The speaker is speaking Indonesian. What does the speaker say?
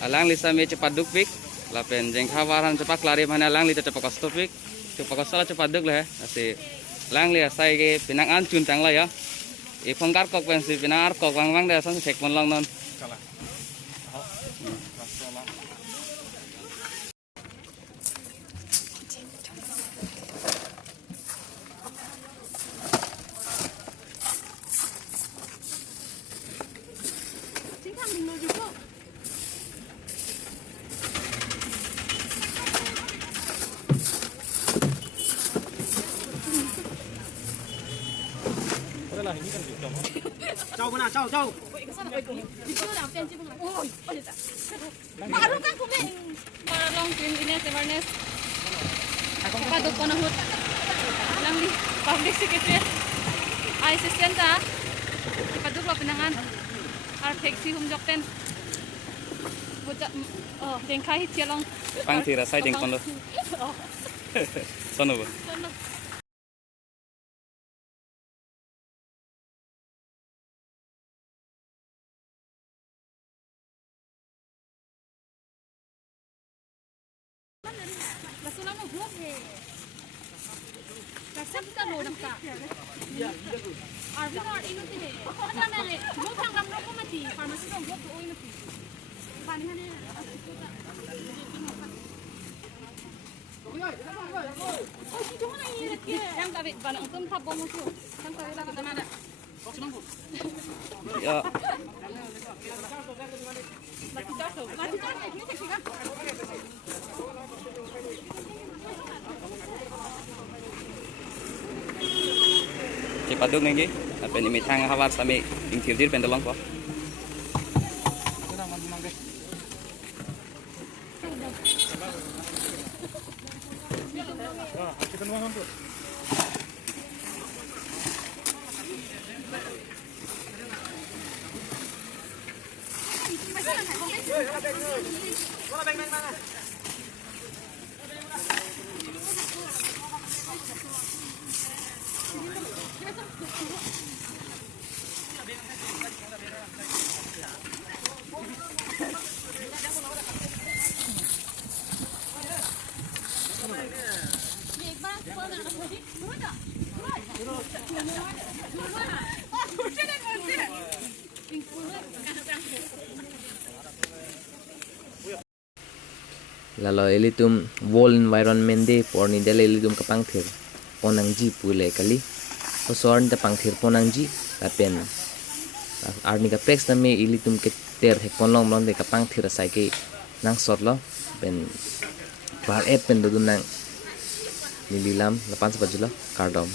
Alang lisa me cepat duk pik, lapen jeng kawaran cepat lari mana alang lita cepat kosto pik, cepat kosto lah cepat duk lah asi. Alang lihat saya ke pinang ancun tang lah ya. Ipongkar kok pensi pinang ar kok bang deh sang cek mon long non. Trâu nào trâu trâu. Baru kan kumen para long tim ini awareness. Apa tu kono hut. Lang di public secretary. Assistant ta. Paduk lo pinangan. Ar taxi hum jokten. Buta dengkai tialong. Pang tira sai deng kondo. Sono bo. Rasulah mau buat he. Kasih kita lo nampak. Arvin or ini tu he. Apa mana? Lo tangkap lo kau mati. Farmasi dong buat tu oi mati. Pani mana? Oh, si jangan ini lagi. Yang tapi balang tu tak bomo tu. Yang kau dah kata mana? Ya. Mati jatuh. Mati jatuh. Ini cek kan? Cepat duk nengi, apa ini mitang hawar sami ingkir pendolong kok. Lalu elitum wall environment de porni dele elitum kapang thir ponangji pule kali osoran ta pangthir ponangji tapen arni ka prex na me elitum ke ter he ponlong long de kapang thir sai ke nang sotlo pen bar app pen dudun nang nililam 8 bajula kardom